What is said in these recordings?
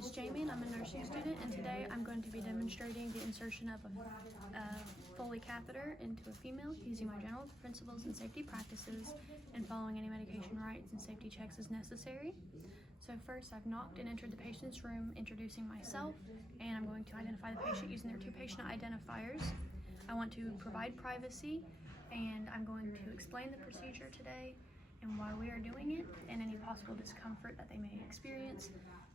name's Jamie and I'm a nursing student, and today I'm going to be demonstrating the insertion of a Foley catheter into a female using my general principles and safety practices and following any medication rights and safety checks as necessary. So first, I've knocked and entered the patient's room, introducing myself, and I'm going to identify the patient using their two patient identifiers. I want to provide privacy, and I'm going to explain the procedure today and why we are doing it and any possible discomfort that they may experience.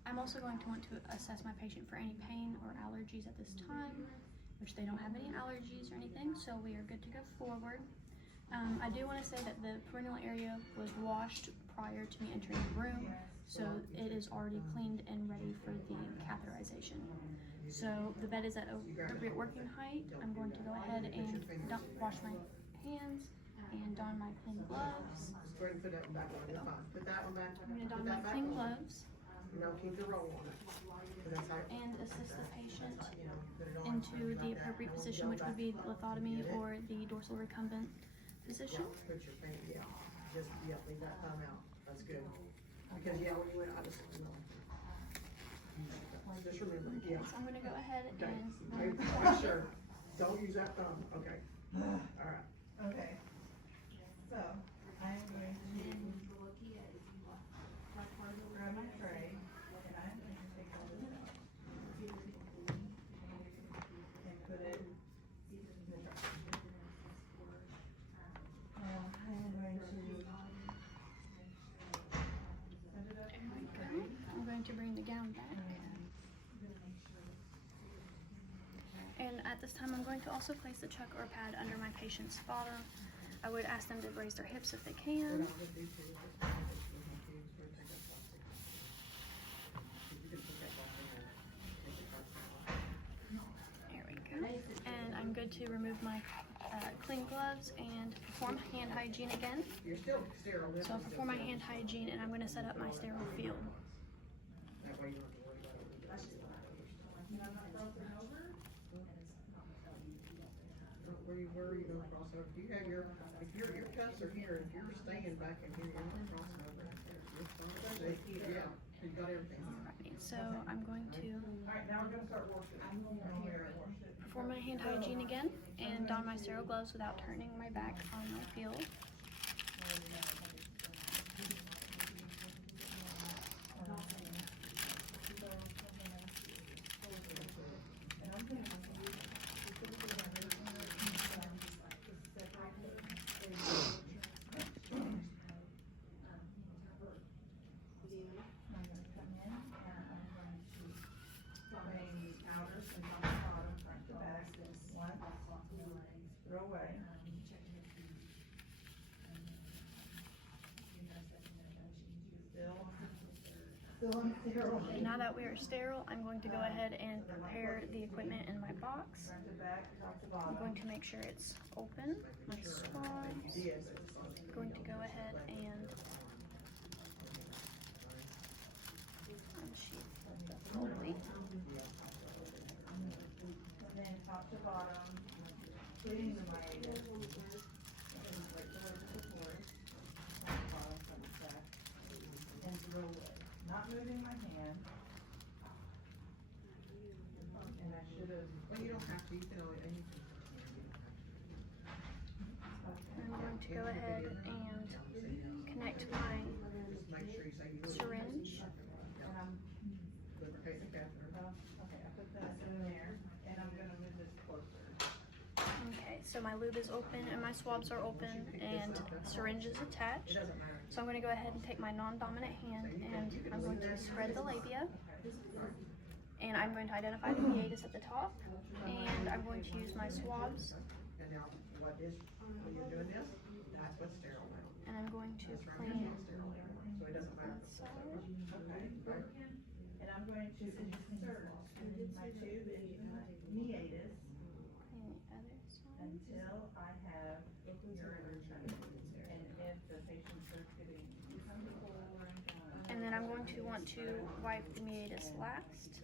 I'm also going to want to assess my patient for any pain or allergies at this time, which they don't have any allergies or anything, so we are good to go forward. I do want to say that the perineal area was washed prior to me entering the room, so it is already cleaned and ready for the catheterization. So the bed is at appropriate working height. I'm going to go ahead and wash my hands and don my clean gloves. Go ahead and put that one back on. That's fine. Put that one back. I'm going to don my clean gloves. No, keep the roll on it. And assist the patient into the appropriate position, which would be lithotomy or the dorsal recumbent position. Put your paint, just leave that thumb out. That's good. Because when you went, I just remember. Okay, so I'm going to go ahead and make sure. Don't use that thumb. Okay. All right. Okay. So I'm going to grab my tray and I'm going to take all this out and put it in the tray. Now I'm going to set it up. there we go. I'm going to bring the gown back. And at this time, I'm going to also place the chuck or pad under my patient's bottom. I would ask them to raise their hips if they can. There we go. And I'm good to remove my clean gloves and perform hand hygiene again. You're still sterile. So I'll perform my hand hygiene and I'm going to set up my sterile field. That way you don't have to worry about it. Where you gonna cross over? If you have your cuffs are here, if you're staying back in here, you're not crossing over. Yeah, you got everything. Alright, so I'm going to Alright, now we're going to start washing. perform my hand hygiene again and don my sterile gloves without turning my back on my field. Throw away. Still unsterile. Now that we are sterile, I'm going to go ahead and prepare the equipment in my box. Front to back, top to I'm bottom. going to make sure it's open, my swabs. I'm going to go ahead and unsheath the Foley. And then top to bottom, including the hiatus. And throw away. Not moving my hand. And I should have. Well, you don't have to. You can only. I'm going to go ahead and connect my Just make sure you say you syringe. And I'm, lubricate the catheter. okay, I put that in there, and I'm gonna move this closer. Okay, so my lube is open and my swabs are open and syringe is It attached. doesn't matter. So I'm going to go ahead and take my non-dominant hand and I'm going to spread the labia. And I'm going to identify the hiatus at the top. And I'm going to use my swabs. And now, when you're doing this, that's what's sterile now. And I'm going to This round here's clean not sterile anymore, so it doesn't matter. that side. Okay. And I'm going to insert my tube into my hiatus Clean the other side. until I have urine and if the patients are getting uncomfortable or anything. And then I'm going to want to wipe the hiatus last.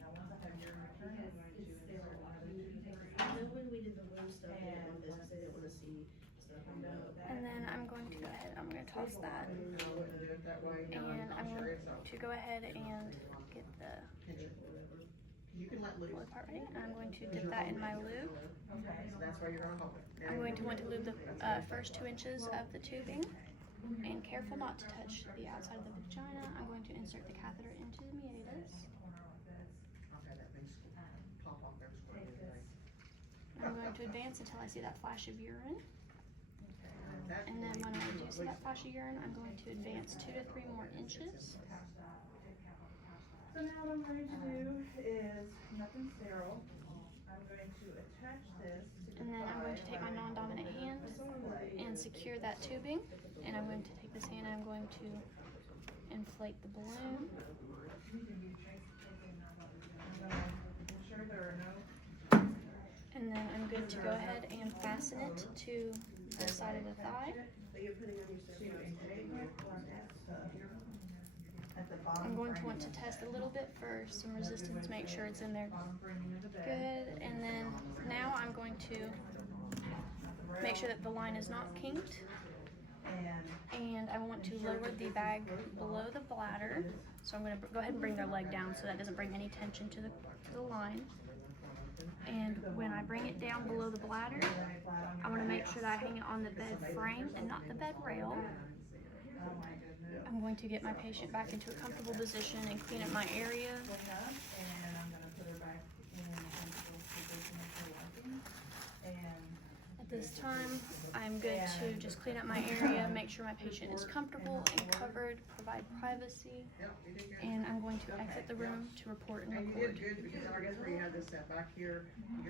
Now, once I have urine return, I'm going to insert another tube. I know when we did the wound stuff, they didn't want this, 'cause they didn't want to see stuff on And then I'm going to go ahead, I'm going to toss that. And I wouldn't do it that way, you know, And I'm sure going it's out. to go ahead and get the You can let loose. Foley part ready. And I'm going to dip that in my loop. Okay. So that's why you're gonna hold it. Now I'm going to want to lube the first 2 inches of the tubing, and careful not to touch the outside of the vagina. I'm going to insert the catheter into the meatus. Okay, that thing's pop off there. I'm going to advance until I see that flash of urine. That- And then when I do see that flash of urine, I'm going to advance 2 to 3 more inches. So now what I'm going to do is nothing sterile. I'm going to attach this to the And then I'm going to take my non-dominant hand Foley. and secure that tubing. And I'm going to take this hand and I'm going to inflate the balloon. I'm gonna ensure there are no. And then I'm good to go ahead and fasten it to the side of the thigh. To enable one at the bottom. I'm going to want to test a little bit for some resistance, make sure it's in there good. And then now I'm going to make sure that the line is not kinked. And I want to lower the bag below the bladder. So I'm going to go ahead and bring their leg down so that doesn't bring any tension to the line. And when I bring it down below the bladder, I want to make sure that I hang it on the bed frame and not the bed rail. I'm going to get my patient back into a comfortable position and clean up my area. And I'm gonna put her back in a comfortable position if you're liking. And At this time, I'm good to just clean up my area, make sure my patient is comfortable and covered, provide privacy, Yep, you did good. and I'm going to exit the room to report and And you record. did good, because I guess where you had this set back here,